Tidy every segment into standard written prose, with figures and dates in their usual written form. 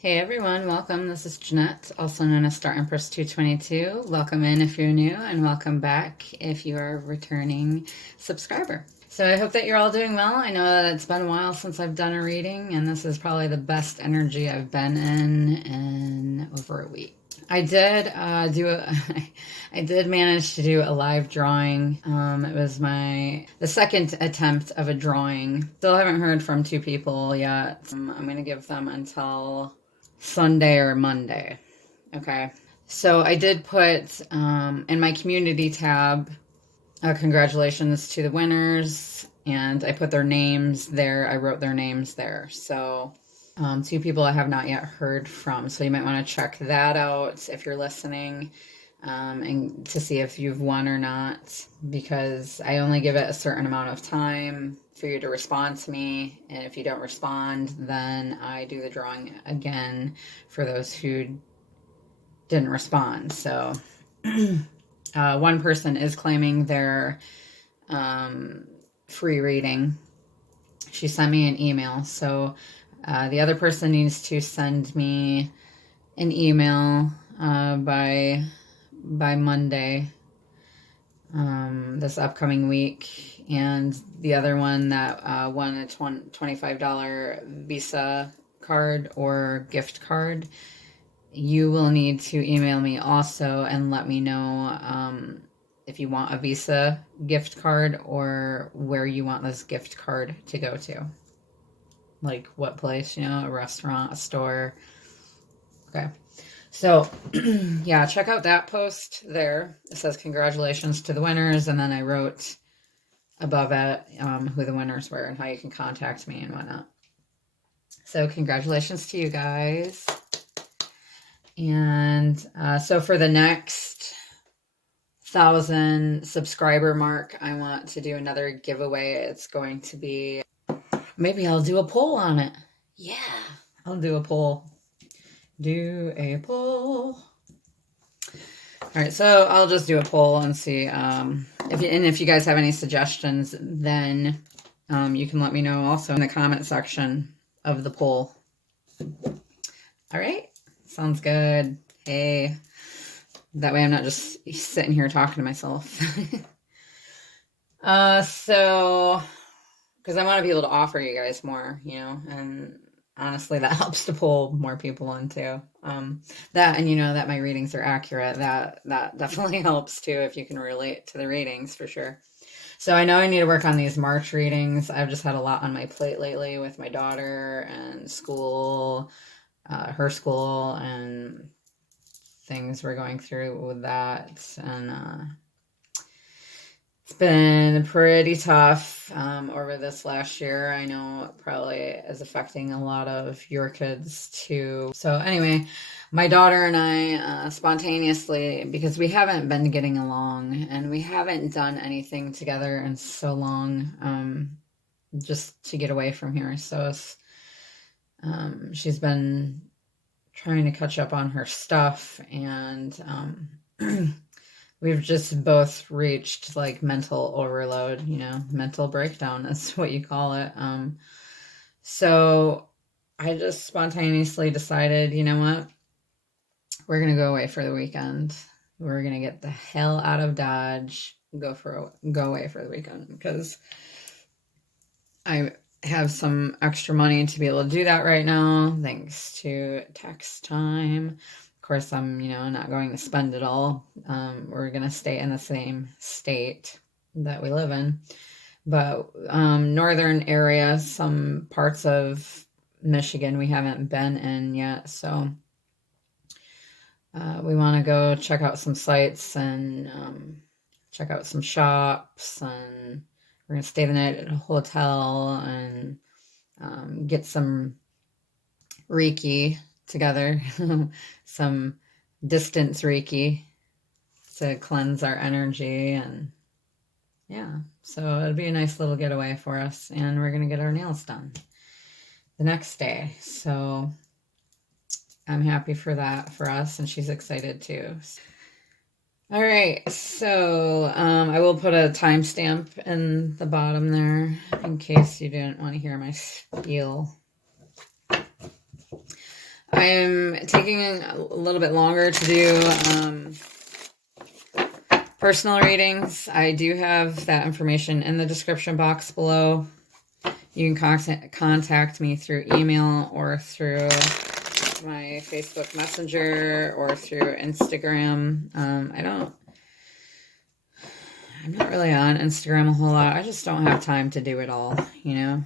Hey everyone, welcome. This is Jeanette, also known as Star Empress 222. Welcome in if you're new, and welcome back if you are a returning subscriber. So I hope that you're all doing well. I know that it's been a while since I've done a reading, and this is probably the best energy I've been in over a week. I did I did manage to do a live drawing. It was the second attempt of a drawing. Still haven't heard from two people yet. I'm going to give them until Sunday or Monday. Okay. So I did put in my community tab, congratulations to the winners, and I put their names there. I wrote their names there. So two people I have not yet heard from. So you might want to check that out if you're listening, and to see if you've won or not, because I only give it a certain amount of time for you to respond to me. And if you don't respond, then I do the drawing again for those who didn't respond. So one person is claiming their free reading. She sent me an email. So the other person needs to send me an email by Monday this upcoming week. And the other one that won a $25 Visa card or gift card, you will need to email me also and let me know if you want a Visa gift card or where you want this gift card to go to. Like what place, a restaurant, a store. Okay. So, yeah, check out that post there. It says congratulations to the winners, and then I wrote above it who the winners were and how you can contact me and whatnot. So congratulations to you guys. And so for the next 1,000 subscriber mark, I want to do another giveaway. It's going to be, maybe I'll do a poll on it. Yeah, I'll do a poll. All right, so I'll just do a poll and see if you guys have any suggestions, then you can let me know also in the comment section of the poll. All right, sounds good. Hey, that way I'm not just sitting here talking to myself. So because I want to be able to offer you guys more, and honestly, that helps to pull more people in too. That, and that my readings are accurate. That definitely helps too, if you can relate to the readings, for sure. So I know I need to work on these March readings. I've just had a lot on my plate lately with my daughter and school, her school, and things we're going through with that. And it's been pretty tough over this last year. I know it probably is affecting a lot of your kids too. So anyway, my daughter and I spontaneously, because we haven't been getting along and we haven't done anything together in so long, just to get away from here. So she's been trying to catch up on her stuff, and we've just both reached like mental overload, mental breakdown is what you call it. So I just spontaneously decided, you know what? We're going to go away for the weekend. We're going to get the hell out of Dodge, go away for the weekend, because I have some extra money to be able to do that right now, thanks to tax time. Of course, I'm, not going to spend it all. We're going to stay in the same state that we live in. But northern areas, some parts of Michigan we haven't been in yet. So we want to go check out some sites and check out some shops. And we're going to stay the night at a hotel and get some Reiki together, some distance Reiki to cleanse our energy. And yeah, so it'll be a nice little getaway for us, and we're going to get our nails done the next day. So I'm happy for that for us, and she's excited too. All right, so I will put a timestamp in the bottom there in case you didn't want to hear my spiel. I am taking a little bit longer to do personal readings. I do have that information in the description box below. You can contact me through email or through my Facebook Messenger or through Instagram. I'm not really on Instagram a whole lot. I just don't have time to do it all, you know?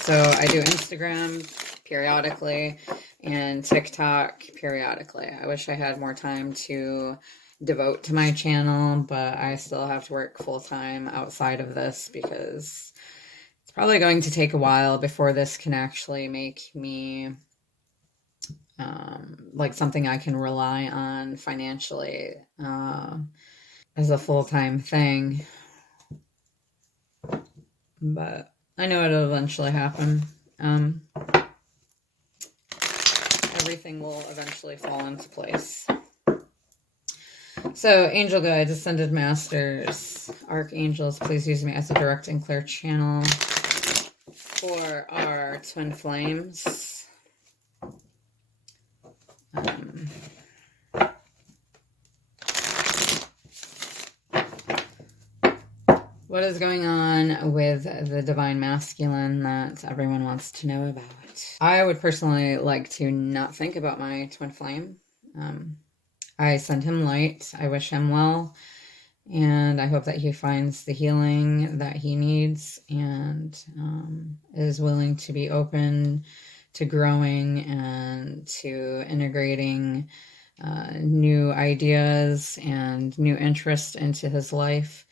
So I do Instagram periodically and TikTok periodically. I wish I had more time to devote to my channel, but I still have to work full time outside of this because it's probably going to take a while before this can actually make me like something I can rely on financially as a full-time thing. But I know it'll eventually happen. Everything will eventually fall into place. So, angel guides, ascended masters, archangels, please use me as a direct and clear channel for our twin flames. What is going on with the divine masculine that everyone wants to know about? I would personally like to not think about my twin flame. I send him light. I wish him well. And I hope that he finds the healing that he needs and is willing to be open to growing and to integrating new ideas and new interests into his life,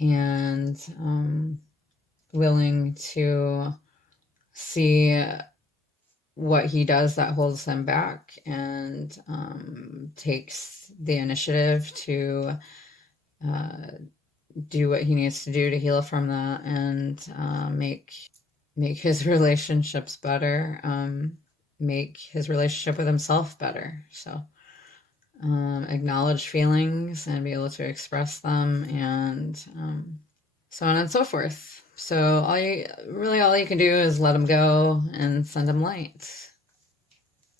and willing to see what he does that holds him back and takes the initiative to do what he needs to do to heal from that and make his relationships better, make his relationship with himself better. So acknowledge feelings and be able to express them, and so on and so forth. So all you can do is let them go and send them light.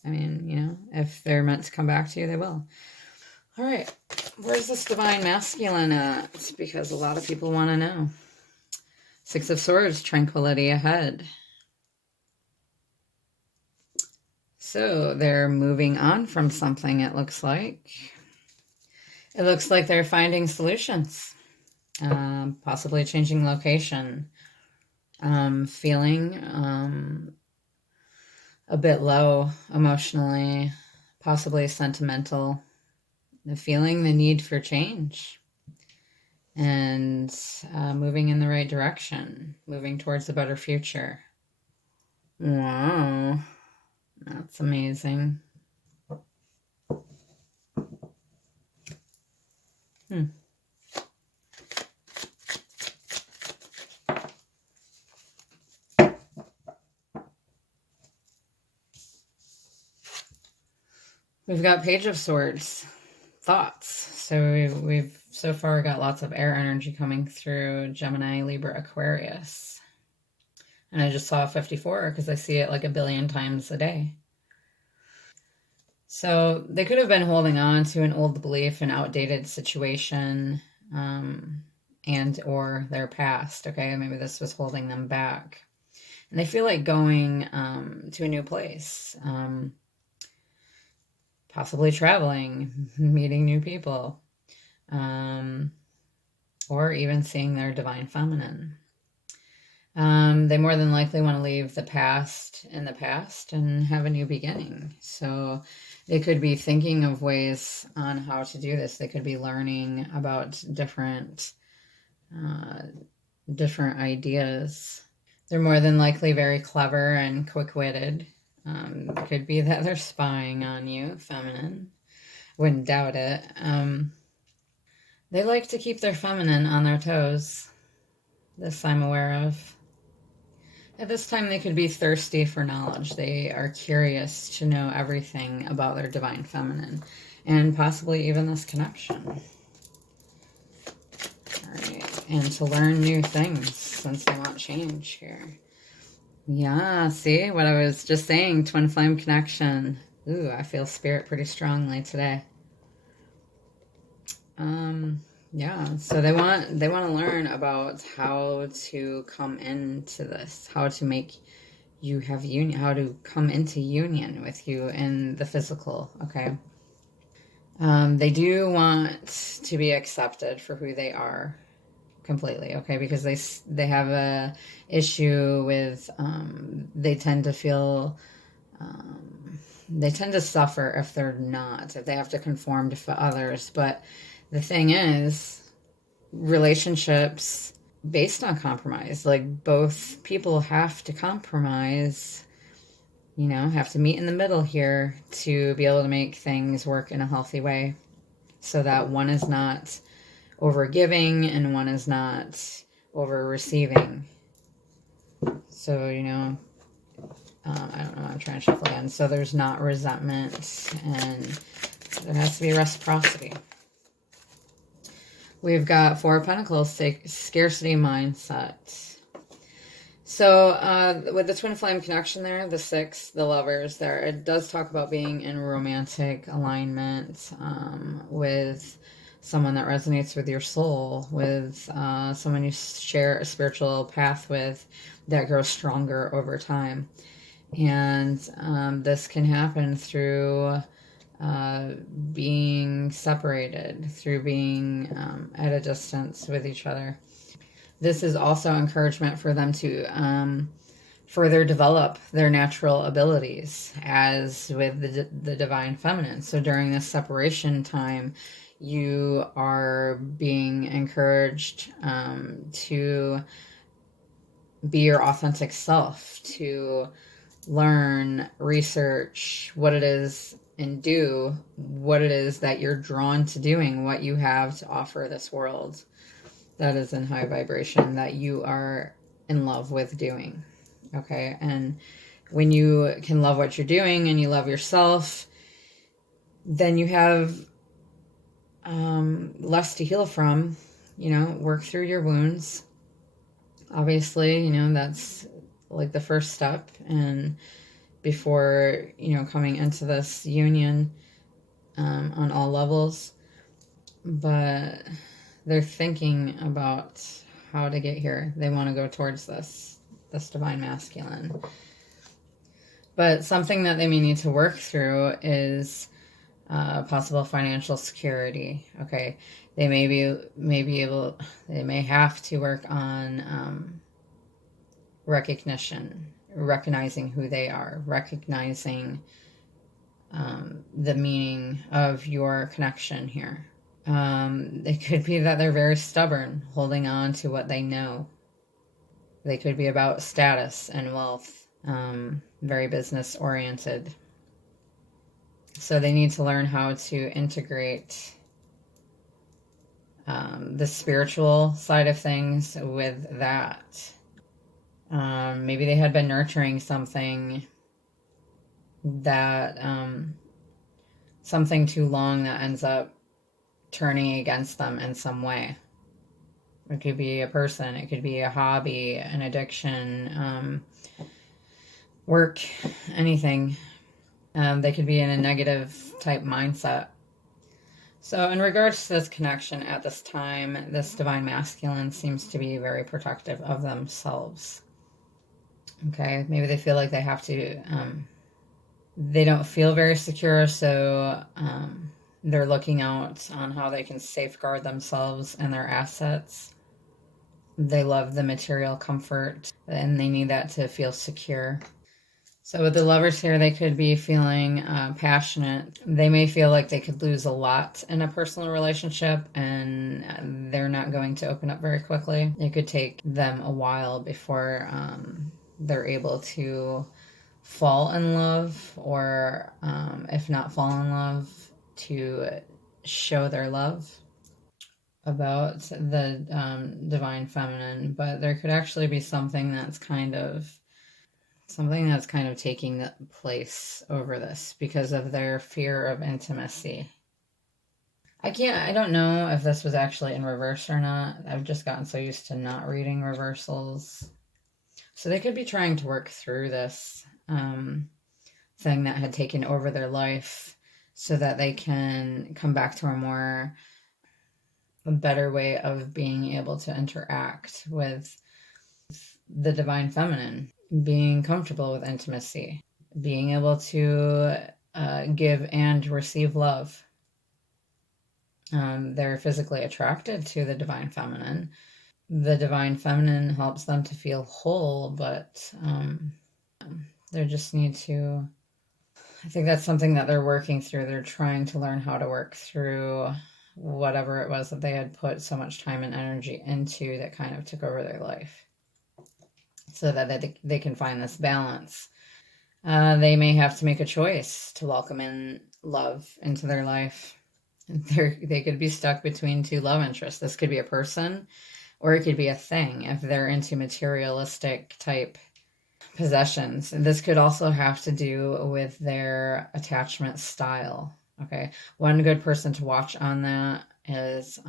I mean, you know, if they're meant to come back to you, they will. All right, where's this divine masculine at? Because a lot of people want to know. Six of Swords, tranquility ahead. So they're moving on from something, it looks like. It looks like they're finding solutions. Possibly changing location. Feeling a bit low emotionally, possibly sentimental. Feeling the need for change. And moving in the right direction. Moving towards a better future. Wow. That's amazing. We've got Page of Swords, thoughts. So we've so far got lots of air energy coming through Gemini, Libra, Aquarius. And I just saw 54 because I see it like a billion times a day. So they could have been holding on to an old belief, an outdated situation, and or their past. Okay, maybe this was holding them back. And they feel like going to a new place. Possibly traveling, meeting new people, or even seeing their divine feminine. They more than likely want to leave the past in the past and have a new beginning. So they could be thinking of ways on how to do this. They could be learning about different ideas. They're more than likely very clever and quick-witted. It could be that they're spying on you, feminine. Wouldn't doubt it. They like to keep their feminine on their toes. This I'm aware of. At this time, they could be thirsty for knowledge. They are curious to know everything about their divine feminine, and possibly even this connection. All right, and to learn new things since they want change here. Yeah, see what I was just saying, twin flame connection. Ooh, I feel spirit pretty strongly today. Um, yeah, so they want to learn about how to come into this, how to make you have union, how to come into union with you in the physical, okay? They do want to be accepted for who they are completely, okay? Because they have a issue with they tend to feel they tend to suffer if they're not, if they have to conform to others. But the thing is, relationships based on compromise, like both people have to compromise, have to meet in the middle here to be able to make things work in a healthy way so that one is not over giving and one is not over receiving. So, I don't know, I'm trying to shuffle again. So there's not resentment and there has to be reciprocity. We've got Four of Pentacles, scarcity mindset. So with the twin flame connection there, the six, the lovers there, it does talk about being in romantic alignment with someone that resonates with your soul, with someone you share a spiritual path with that grows stronger over time. And this can happen through being separated, through being at a distance with each other. This is also encouragement for them to further develop their natural abilities, as with the divine feminine. So during this separation time, you are being encouraged to be your authentic self, to learn, research what it is, and do what it is that you're drawn to doing, what you have to offer this world that is in high vibration, that you are in love with doing. Okay. And when you can love what you're doing and you love yourself, then you have less to heal from, work through your wounds. Obviously, that's like the first step. And before, coming into this union on all levels. But they're thinking about how to get here. They want to go towards this divine masculine. But something that they may need to work through is possible financial security. Okay, they may have to work on recognizing who they are, recognizing the meaning of your connection here. It could be that they're very stubborn, holding on to what they know. They could be about status and wealth, very business oriented. So they need to learn how to integrate the spiritual side of things with that. Maybe they had been nurturing something that something too long that ends up turning against them in some way. It could be a person, it could be a hobby, an addiction, work, anything. They could be in a negative type mindset. So in regards to this connection at this time, this divine masculine seems to be very protective of themselves. Okay, maybe they feel like they have to, they don't feel very secure, so they're looking out on how they can safeguard themselves and their assets. They love the material comfort and they need that to feel secure. So with the lovers here, they could be feeling passionate. They may feel like they could lose a lot in a personal relationship and they're not going to open up very quickly. It could take them a while before they're able to fall in love, or if not fall in love, to show their love about the divine feminine. But there could actually be something that's kind of taking the place over this because of their fear of intimacy. I don't know if this was actually in reverse or not. I've just gotten so used to not reading reversals. So they could be trying to work through this thing that had taken over their life so that they can come back to a better way of being able to interact with the divine feminine, being comfortable with intimacy, being able to give and receive love. They're physically attracted to the divine feminine. The divine feminine helps them to feel whole, but they just need to, I think that's something that they're working through. They're trying to learn how to work through whatever it was that they had put so much time and energy into that kind of took over their life, so that they can find this balance. They may have to make a choice to welcome in love into their life. They could be stuck between two love interests. This could be a person, or it could be a thing if they're into materialistic type possessions. And this could also have to do with their attachment style. Okay, one good person to watch on that is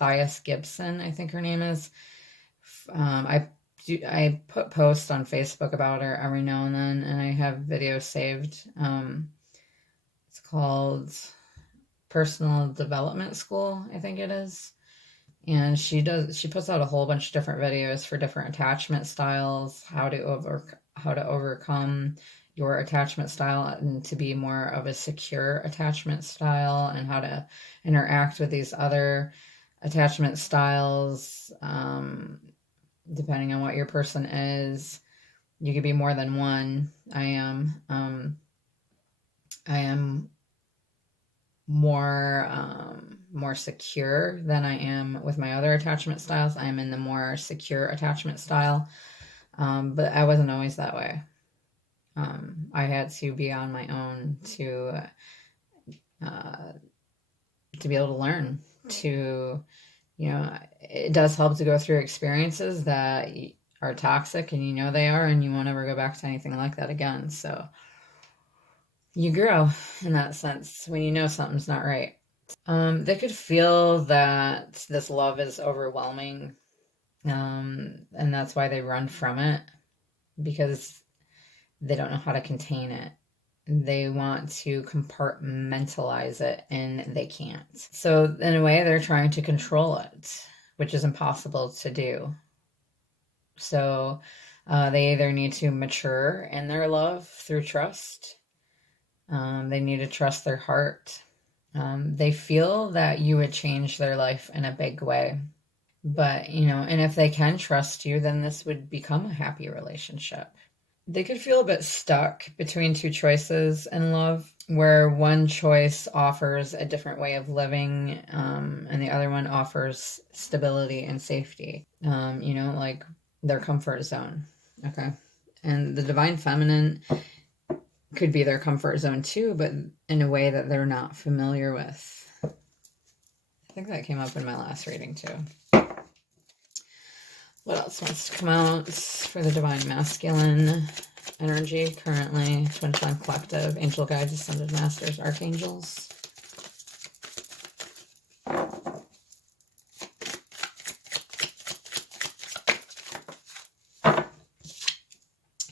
Thias Gibson, I think her name is. I put posts on Facebook about her every now and then, and I have videos saved. It's called Personal Development School, I think it is. And she puts out a whole bunch of different videos for different attachment styles, how to overcome your attachment style and to be more of a secure attachment style, and how to interact with these other attachment styles, depending on what your person is. You could be more than one. I am more secure than I am with my other attachment styles. I am in the more secure attachment style, but I wasn't always that way. I had to be on my own to be able to learn to, it does help to go through experiences that are toxic, and they are, and you won't ever go back to anything like that again. So you grow in that sense when you know something's not right. They could feel that this love is overwhelming, and that's why they run from it, because they don't know how to contain it. They want to compartmentalize it, and they can't. So in a way, they're trying to control it, which is impossible to do. So they either need to mature in their love through trust. They need to trust their heart. They feel that you would change their life in a big way. But, and if they can trust you, then this would become a happy relationship. They could feel a bit stuck between two choices in love, where one choice offers a different way of living, and the other one offers stability and safety, like their comfort zone. Okay. And the divine feminine could be their comfort zone too, but in a way that they're not familiar with. I think that came up in my last reading too. What else wants to come out for the divine masculine energy currently? Twin Flame Collective, Angel Guides, Ascended Masters, Archangels.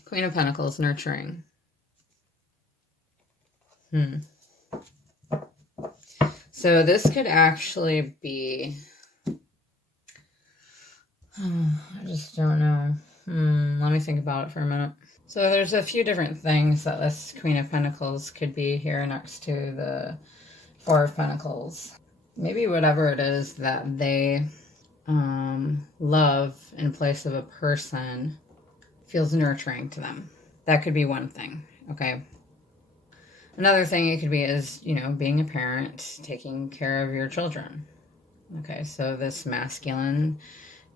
Queen of Pentacles, nurturing. So this could actually be, I just don't know. Let me think about it for a minute. So there's a few different things that this Queen of Pentacles could be here next to the Four of Pentacles. Maybe whatever it is that they love in place of a person feels nurturing to them. That could be one thing, okay? Another thing it could be is, being a parent, taking care of your children. Okay, so this masculine,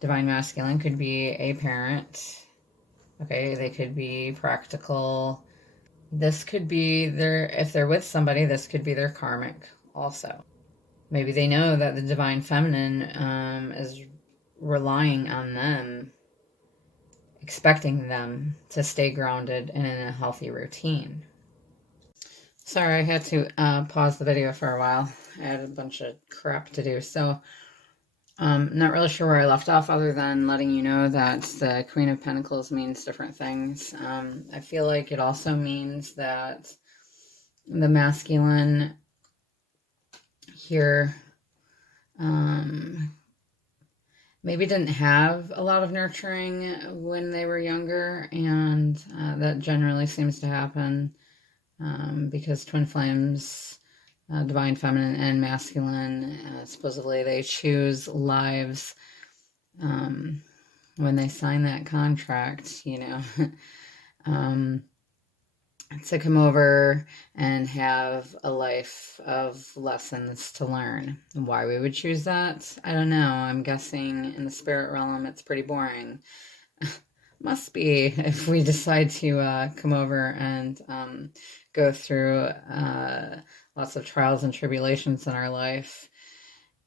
divine masculine could be a parent. Okay, they could be practical. This could be if they're with somebody, this could be their karmic also. Maybe they know that the divine feminine is relying on them, expecting them to stay grounded and in a healthy routine. Sorry, I had to pause the video for a while. I had a bunch of crap to do. So Not really sure where I left off other than letting you know that the Queen of Pentacles means different things. I feel like it also means that the masculine here maybe didn't have a lot of nurturing when they were younger, and that generally seems to happen because twin flames, divine feminine and masculine, supposedly they choose lives when they sign that contract, you know, to come over and have a life of lessons to learn. Why we would choose that, I don't know. I'm guessing in the spirit realm it's pretty boring. Must be, if we decide to come over and go through lots of trials and tribulations in our life,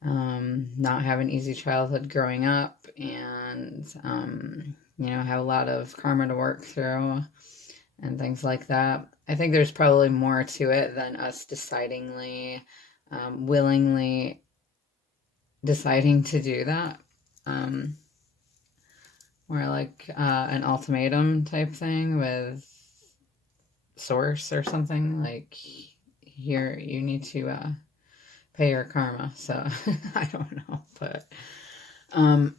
not have an easy childhood growing up, and you know, have a lot of karma to work through and things like that. I think there's probably more to it than us willingly deciding to do that. Or like an ultimatum type thing with source or something, like, here, you need to pay your karma. So I don't know, but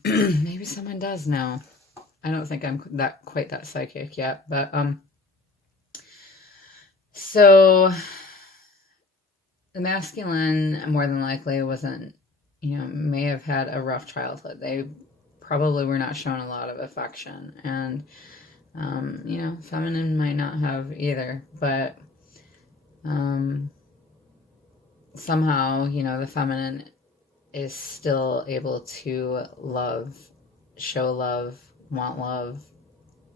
maybe someone does know. I don't think I'm quite that psychic yet, but so the masculine more than likely wasn't, you know, may have had a rough childhood. They probably were not shown a lot of affection, and you know, feminine might not have either, but somehow, you know, the feminine is still able to love, show love, want love,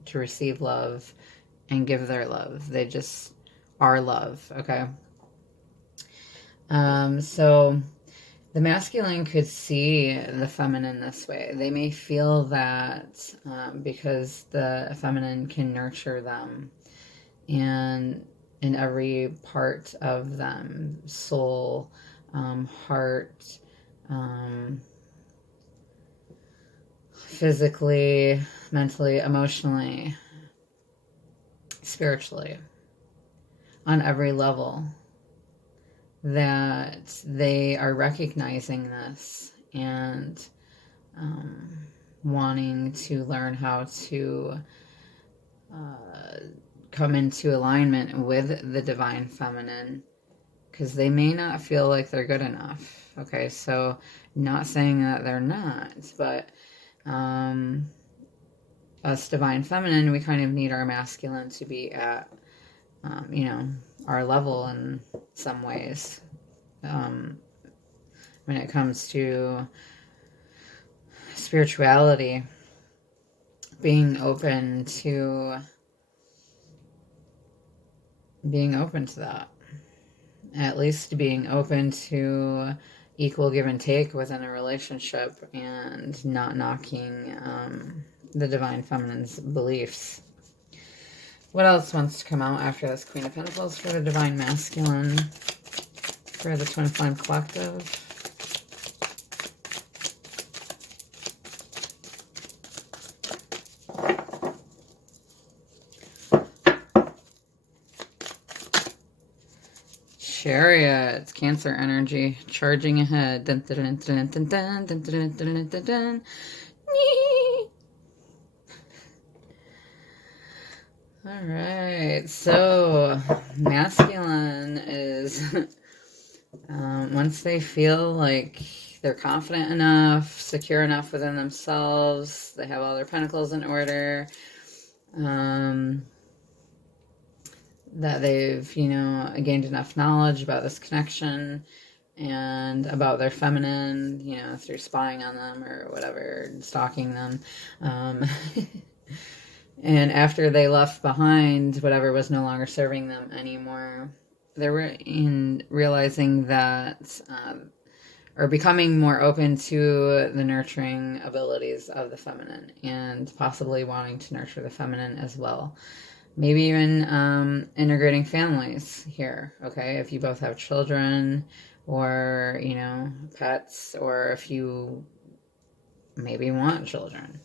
to receive love, and give their love. They just are love, okay? So the masculine could see the feminine this way. They may feel that because the feminine can nurture them, and in every part of them, soul, heart, physically, mentally, emotionally, spiritually, on every level, that they are recognizing this and wanting to learn how to come into alignment with the divine feminine, because they may not feel like they're good enough. Okay, so not saying that they're not, but us divine feminine, we kind of need our masculine to be at you know, our level in some ways, when it comes to spirituality, being open to that, at least being open to equal give and take within a relationship, and not knocking the divine feminine's beliefs. What else wants to come out after this Queen of Pentacles for the divine masculine, for the Twin Flame Collective? Chariot, Cancer energy, charging ahead. Dun, dun, dun, dun, dun, dun, dun, dun, dun, dun. All right, so masculine is once they feel like they're confident enough, secure enough within themselves, they have all their pentacles in order, that they've, you know, gained enough knowledge about this connection and about their feminine, you know, through spying on them or whatever, stalking them. And after they left behind whatever was no longer serving them anymore, they were in realizing that, or becoming more open to the nurturing abilities of the feminine, and possibly wanting to nurture the feminine as well. Maybe even integrating families here, okay? If you both have children, or, you know, pets, or if you maybe want children.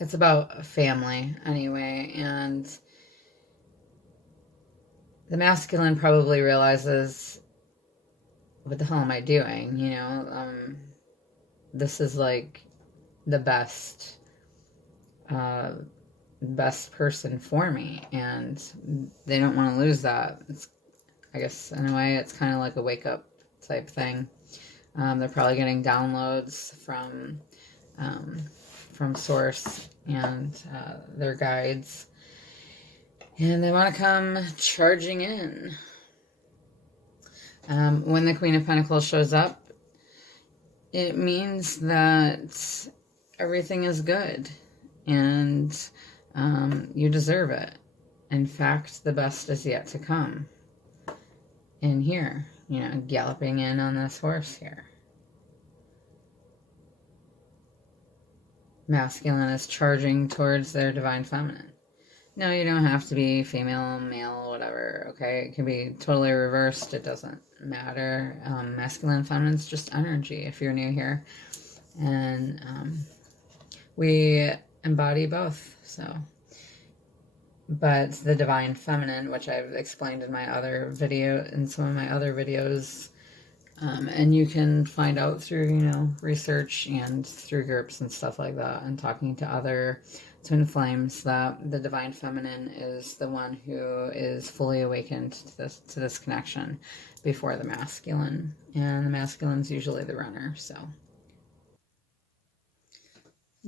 It's about family anyway, and the masculine probably realizes, what the hell am I doing? This is like the best person for me, and they don't want to lose that. I guess in a way it's kind of like a wake up type thing. They're probably getting downloads from source and their guides, and they want to come charging in. When the Queen of Pentacles shows up, it means that everything is good and you deserve it. In fact, the best is yet to come. In here, galloping in on this horse here. Masculine is charging towards their divine feminine. No, you don't have to be female, male, whatever, okay? It can be totally reversed. It doesn't matter. Masculine, feminine is just energy if you're new here. And we embody both, so. But the divine feminine, which I've explained in some of my other videos, and you can find out through, research and through groups and stuff like that, and talking to other twin flames, that the divine feminine is the one who is fully awakened to this connection before the masculine. And the masculine is usually the runner, so.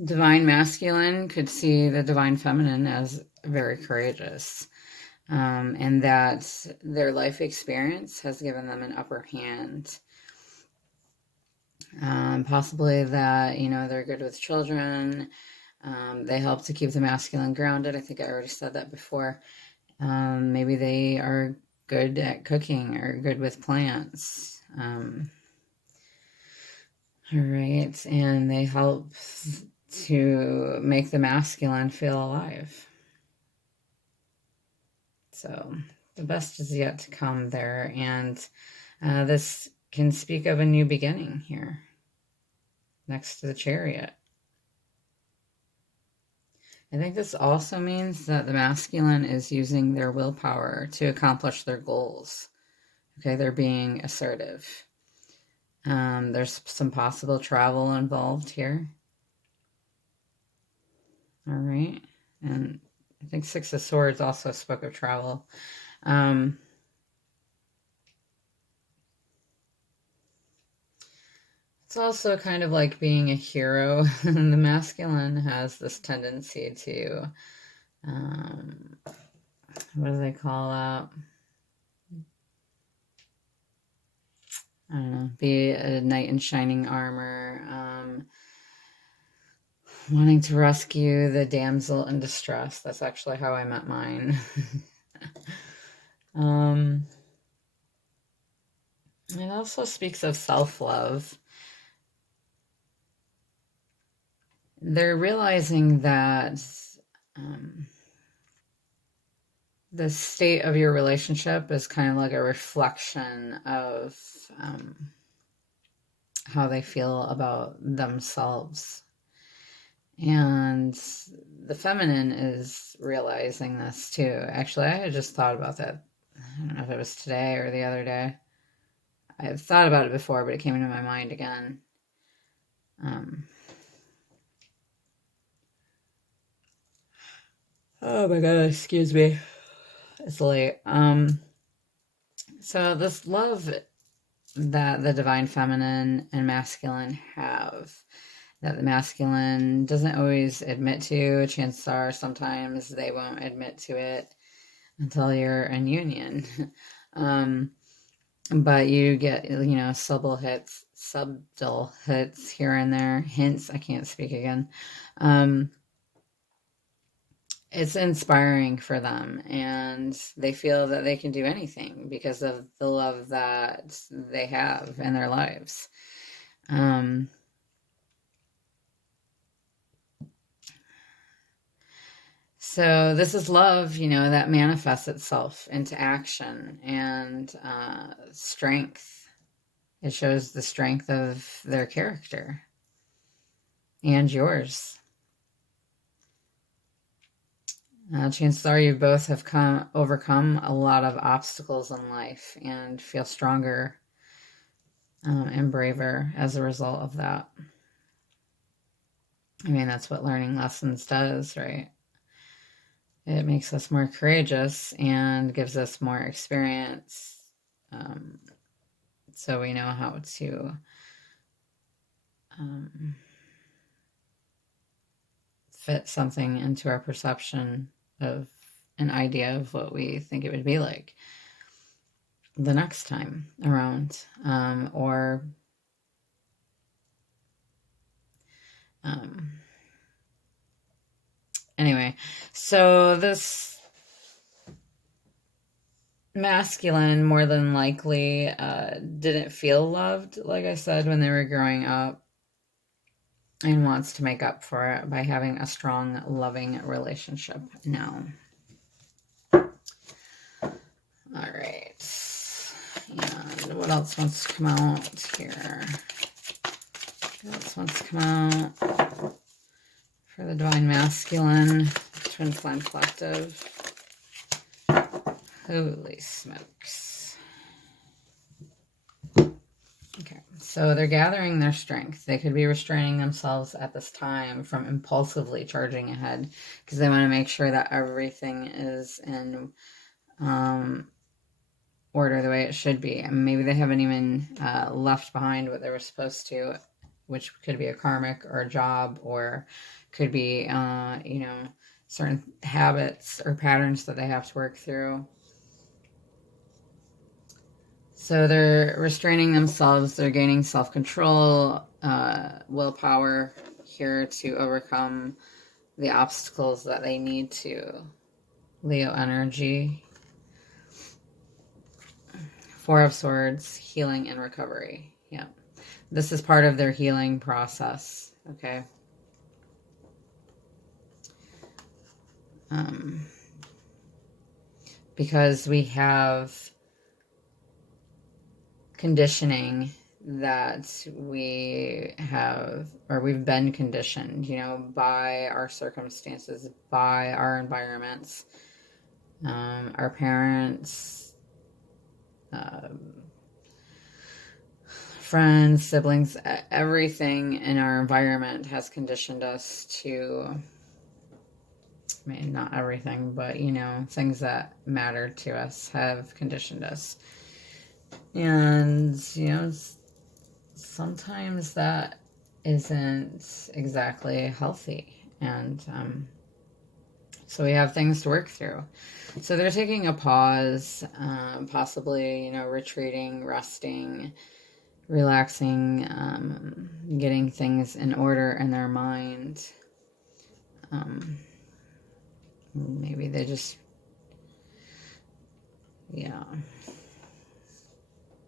Divine masculine could see the divine feminine as very courageous, and that their life experience has given them an upper hand. Possibly that, they're good with children. They help to keep the masculine grounded. I think I already said that before. Maybe they are good at cooking or good with plants. All right, and they help to make the masculine feel alive. So the best is yet to come there, and this can speak of a new beginning here next to the Chariot. I think this also means that the masculine is using their willpower to accomplish their goals. Okay, they're being assertive. There's some possible travel involved here. All right, and I think Six of Swords also spoke of travel. It's also kind of like being a hero. The masculine has this tendency to, what do they call that? I don't know, be a knight in shining armor, wanting to rescue the damsel in distress. That's actually how I met mine. It also speaks of self-love. They're realizing that the state of your relationship is kind of like a reflection of how they feel about themselves. And the feminine is realizing this too. Actually, I had just thought about that. I don't know if it was today or the other day. I've thought about it before, but it came into my mind again. Oh my god, excuse me. It's late. So this love that the divine feminine and masculine have, that the masculine doesn't always admit to, chances are sometimes they won't admit to it until you're in union. But you get, subtle hits here and there, hints, I can't speak again. It's inspiring for them, and they feel that they can do anything because of the love that they have in their lives. So this is love, that manifests itself into action and strength It shows the strength of their character and yours. Chances are you both have overcome a lot of obstacles in life and feel stronger and braver as a result of that. I mean, that's what learning lessons does, right? It makes us more courageous and gives us more experience, so we know how to fit something into our perception of an idea of what we think it would be like the next time around, or anyway, so this masculine more than likely didn't feel loved, like I said, when they were growing up, and wants to make up for it by having a strong, loving relationship now. All right. And what else wants to come out here? What else wants to come out for the Divine Masculine, Twin Flame Collective? Holy smokes. Okay, so they're gathering their strength. They could be restraining themselves at this time from impulsively charging ahead because they want to make sure that everything is in order the way it should be. And maybe they haven't even left behind what they were supposed to, which could be a karmic or a job, or could be, certain habits or patterns that they have to work through. So they're restraining themselves. They're gaining self-control, willpower here to overcome the obstacles that they need to. Leo energy. Four of Swords, healing and recovery. Yeah. This is part of their healing process. Okay. Because we have conditioning that we have, or we've been conditioned, by our circumstances, by our environments, our parents, friends, siblings, everything in our environment has conditioned us to, I mean, not everything, but, things that matter to us have conditioned us. And, sometimes that isn't exactly healthy. And so we have things to work through. So they're taking a pause, possibly, retreating, resting, relaxing, getting things in order in their mind. Maybe they just,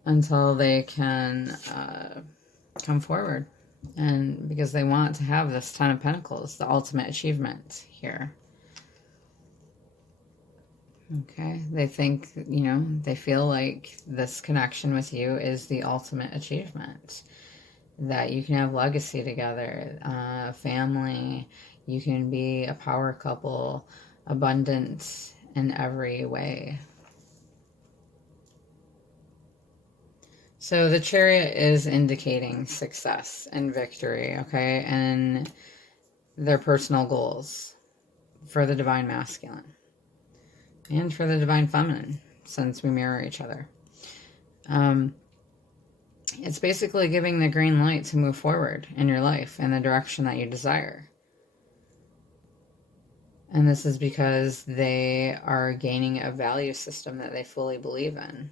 until they can come forward. And because they want to have this Ten of Pentacles, the ultimate achievement here. Okay, they think, they feel like this connection with you is the ultimate achievement. That you can have legacy together, family, you can be a power couple, abundant in every way. So the Chariot is indicating success and victory, okay, and their personal goals for the Divine Masculine and for the Divine Feminine, since we mirror each other. It's basically giving the green light to move forward in your life in the direction that you desire. And this is because they are gaining a value system that they fully believe in.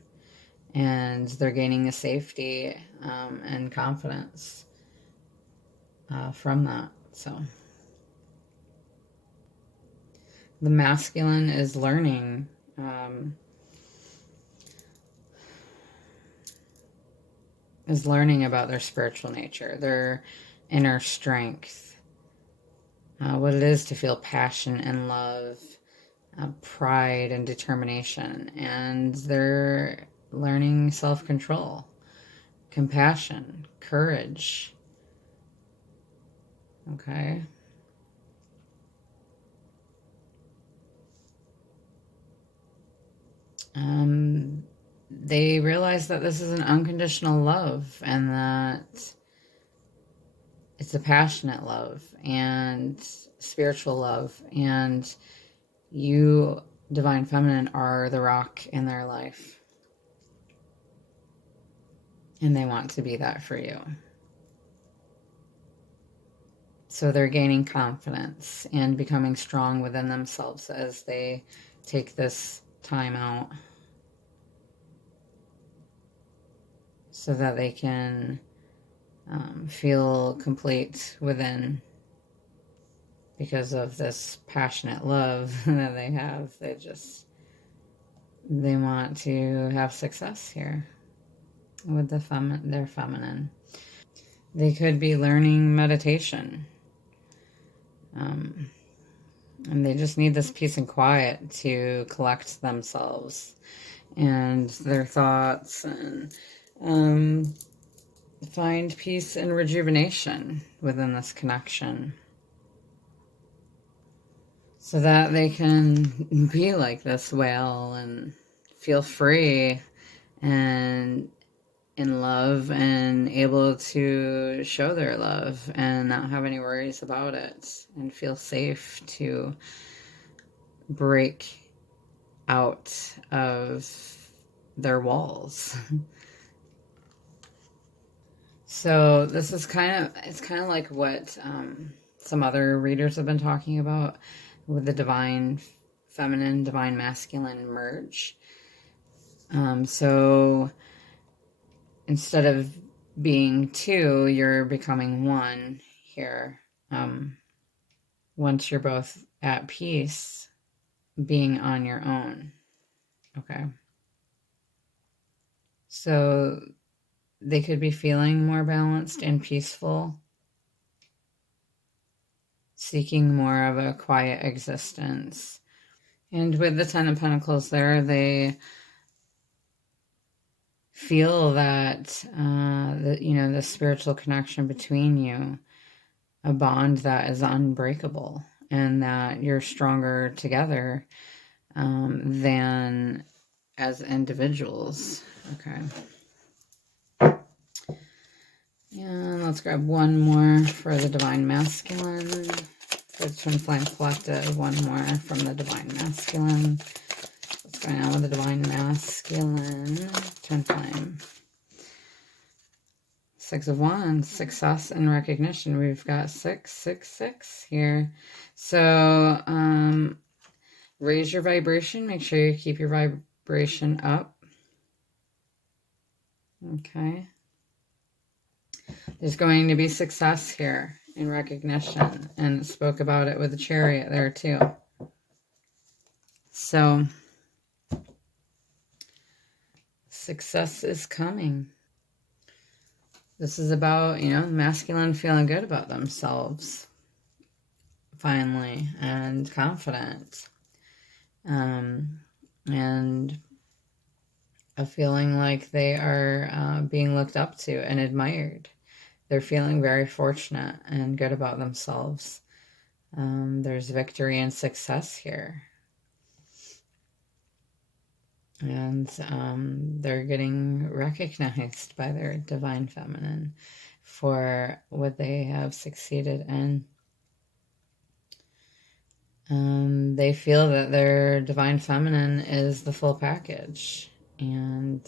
And they're gaining the safety and confidence from that. So the masculine is learning about their spiritual nature, their inner strength, what it is to feel passion and love, pride and determination, and they're learning self-control compassion, courage. Okay. They realize that this is an unconditional love and that it's a passionate love and spiritual love. And you, Divine Feminine, are the rock in their life. And they want to be that for you. So they're gaining confidence and becoming strong within themselves as they take this time out so that they can feel complete within, because of this passionate love that they have. They want to have success here with their feminine. They could be learning meditation. And they just need this peace and quiet to collect themselves and their thoughts and find peace and rejuvenation within this connection so that they can be like this whale and feel free and in love and able to show their love and not have any worries about it and feel safe to break out of their walls. So this is it's kind of like what some other readers have been talking about with the divine feminine, divine masculine merge. So instead of being two, you're becoming one here. Once you're both at peace, being on your own. Okay. So they could be feeling more balanced and peaceful, seeking more of a quiet existence. And with the Ten of Pentacles there, they feel that, the spiritual connection between you, a bond that is unbreakable, and that you're stronger together than as individuals. Okay. And let's grab one more for the Divine Masculine. For the Twin Flame Collective, one more from the Divine Masculine. What's going on with the Divine Masculine? Twin Flame. Six of Wands, success and recognition. We've got 666 here. So, raise your vibration. Make sure you keep your vibration up. Okay. There's going to be success here in recognition. And it spoke about it with the Chariot there too. So, success is coming. This is about, masculine feeling good about themselves. Finally. And confident. And a feeling like they are being looked up to and admired. They're feeling very fortunate and good about themselves. There's victory and success here. And they're getting recognized by their Divine Feminine for what they have succeeded in. They feel that their Divine Feminine is the full package. And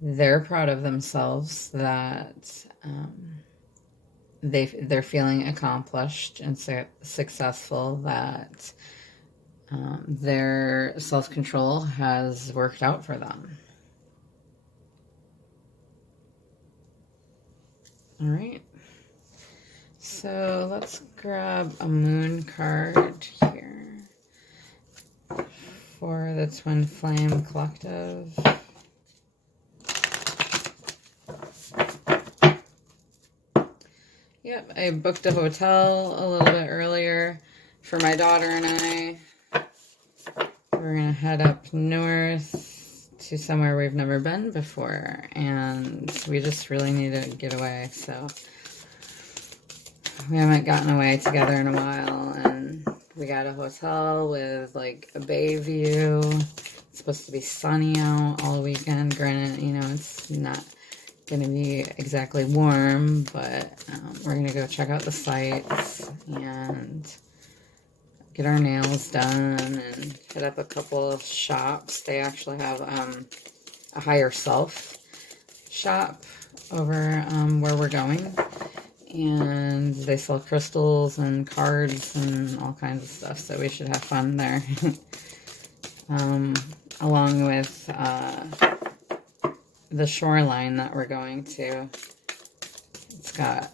they're proud of themselves that they're feeling accomplished and successful, that their self-control has worked out for them. All right. So let's grab a moon card here for the Twin Flame Collective. Yep, I booked a hotel a little bit earlier for my daughter and I. We're going to head up north to somewhere we've never been before, and we just really need to get away. So we haven't gotten away together in a while, and we got a hotel with like a bay view. It's supposed to be sunny out all weekend. Granted, you know, it's not going to be exactly warm, but we're going to go check out the sights and get our nails done and hit up a couple of shops. They actually have a higher self shop over where we're going, and they sell crystals and cards and all kinds of stuff, so we should have fun there. Along with the shoreline that we're going to. It's got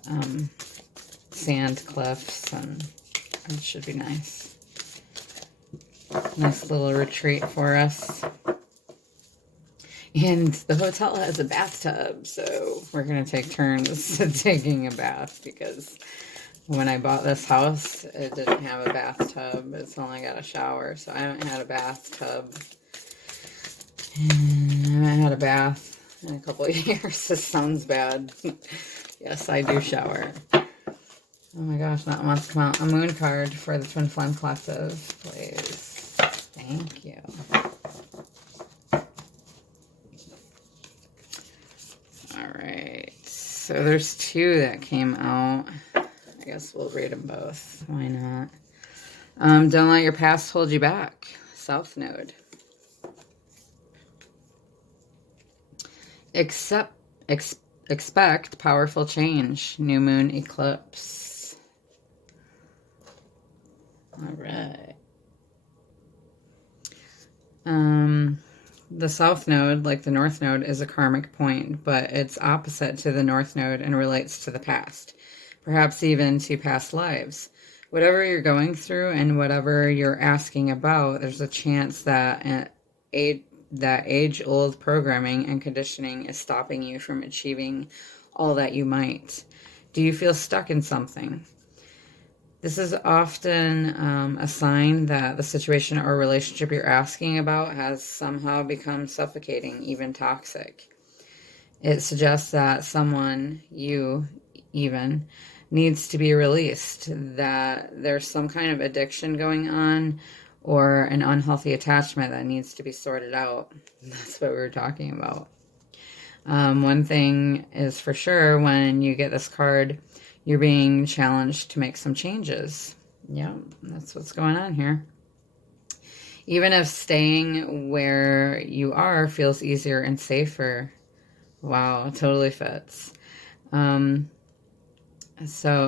sand cliffs, and it should be nice. Nice little retreat for us. And the hotel has a bathtub, so we're going to take turns taking a bath, because when I bought this house, it didn't have a bathtub. It's only got a shower, so I haven't had a bathtub. And I haven't had a bath in a couple of years. This sounds bad. Yes, I do shower. Oh my gosh, that wants to come out. A moon card for the Twin Flame Collective, please. Thank you. Alright, so there's two that came out. I guess we'll read them both. Why not? Don't let your past hold you back. South Node. Expect powerful change. New moon eclipse. Alright. The South Node, like the North Node, is a karmic point, but it's opposite to the North Node and relates to the past, perhaps even to past lives. Whatever you're going through and whatever you're asking about, there's a chance that age-old programming and conditioning is stopping you from achieving all that you might. Do you feel stuck in something? This is often a sign that the situation or relationship you're asking about has somehow become suffocating, even toxic. It suggests that someone, you even, needs to be released, that there's some kind of addiction going on or an unhealthy attachment that needs to be sorted out. That's what we were talking about. One thing is for sure, when you get this card, you're being challenged to make some changes. Yeah, that's what's going on here. Even if staying where you are feels easier and safer. Wow, totally fits. So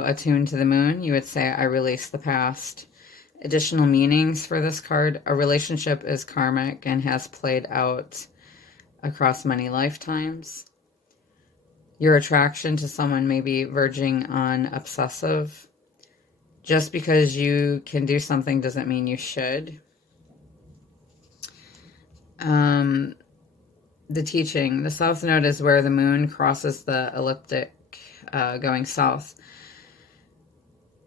attuned to the moon, you would say, I release the past. Additional meanings for this card. A relationship is karmic and has played out across many lifetimes. Your attraction to someone may be verging on obsessive. Just because you can do something doesn't mean you should. The teaching. The South Node is where the moon crosses the ecliptic, going south.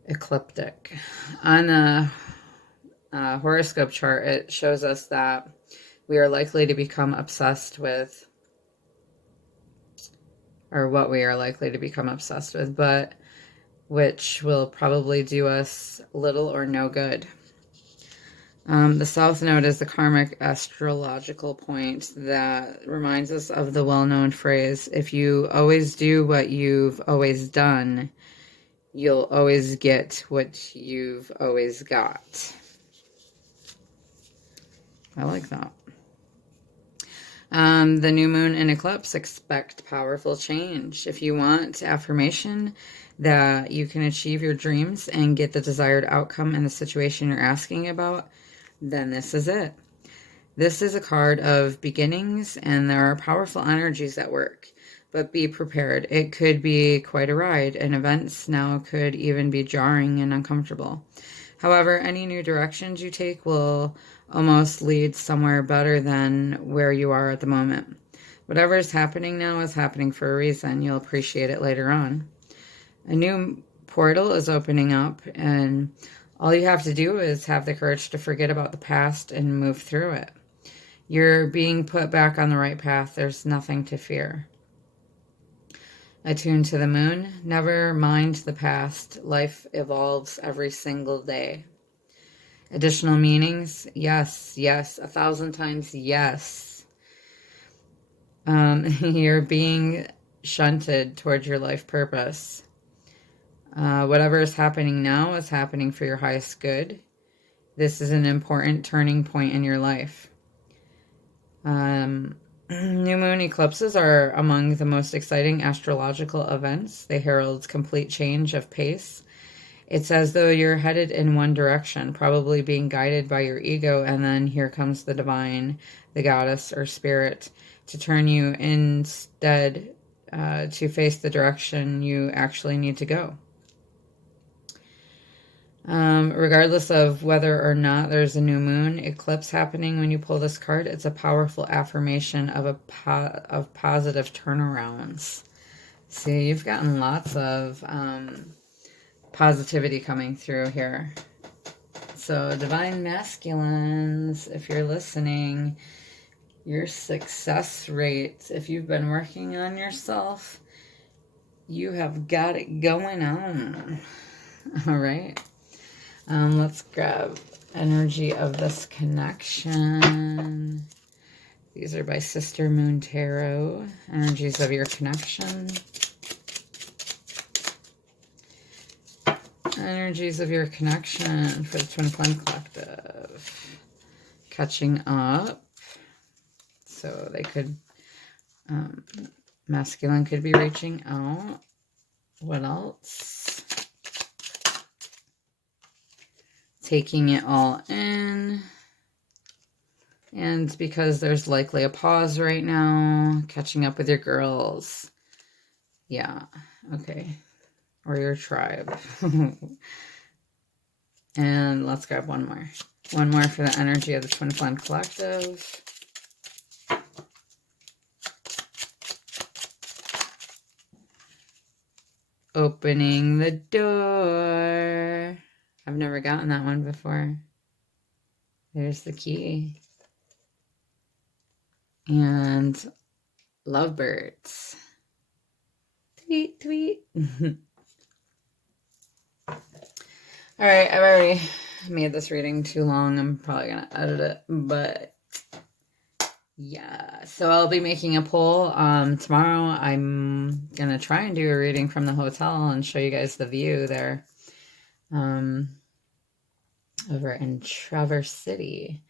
Ecliptic. On the horoscope chart, it shows us that we are likely to become obsessed with, or what we are likely to become obsessed with, but which will probably do us little or no good. The South Node is the karmic astrological point that reminds us of the well-known phrase, if you always do what you've always done, you'll always get what you've always got. I like that. The new moon and eclipse, expect powerful change. If you want affirmation that you can achieve your dreams and get the desired outcome in the situation you're asking about, then this is it. This is a card of beginnings, and there are powerful energies at work. But be prepared. It could be quite a ride, and events now could even be jarring and uncomfortable. However, any new directions you take will almost lead somewhere better than where you are at the moment. Whatever is happening now is happening for a reason. You'll appreciate it later on. A new portal is opening up, and all you have to do is have the courage to forget about the past and move through it. You're being put back on the right path. There's nothing to fear. Attuned to the moon. Never mind the past. Life evolves every single day. Additional meanings? Yes, yes, 1,000 times yes. You're being shunted towards your life purpose. Whatever is happening now is happening for your highest good. This is an important turning point in your life. New moon eclipses are among the most exciting astrological events. They herald complete change of pace. It's as though you're headed in one direction, probably being guided by your ego, and then here comes the divine, the goddess or spirit, to turn you instead to face the direction you actually need to go. Regardless of whether or not there's a new moon eclipse happening when you pull this card, it's a powerful affirmation of of positive turnarounds. See, you've gotten lots of positivity coming through here. So, divine masculines, if you're listening, your success rate, if you've been working on yourself, you have got it going on. All right. Let's grab energy of this connection. These are by Sister Moon Tarot. Energies of your connection. Energies of your connection for the Twin Flame Collective. Catching up. So they could, masculine could be reaching out. What else? Taking it all in. And because there's likely a pause right now, catching up with your girls. Yeah, okay. Or your tribe. And let's grab one more. One more for the energy of the Twin Flame Collective. Opening the door. I've never gotten that one before. There's the key. And lovebirds. Tweet, tweet. All right, I've already made this reading too long. I'm probably going to edit it, but yeah. So I'll be making a poll. Tomorrow I'm going to try and do a reading from the hotel and show you guys the view there. Over in Traverse City.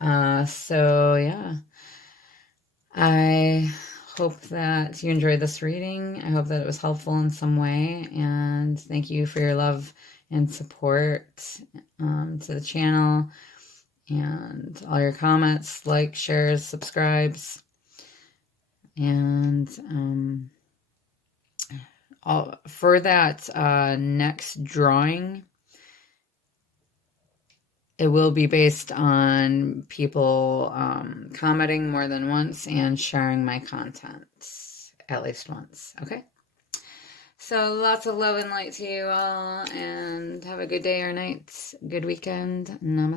So yeah, I hope that you enjoyed this reading. I hope that it was helpful in some way, and thank you for your love and support to the channel, and all your comments, likes, shares, subscribes, and for that next drawing, it will be based on people commenting more than once and sharing my content at least once. Okay? So lots of love and light to you all, and have a good day or night. Good weekend. Namaste.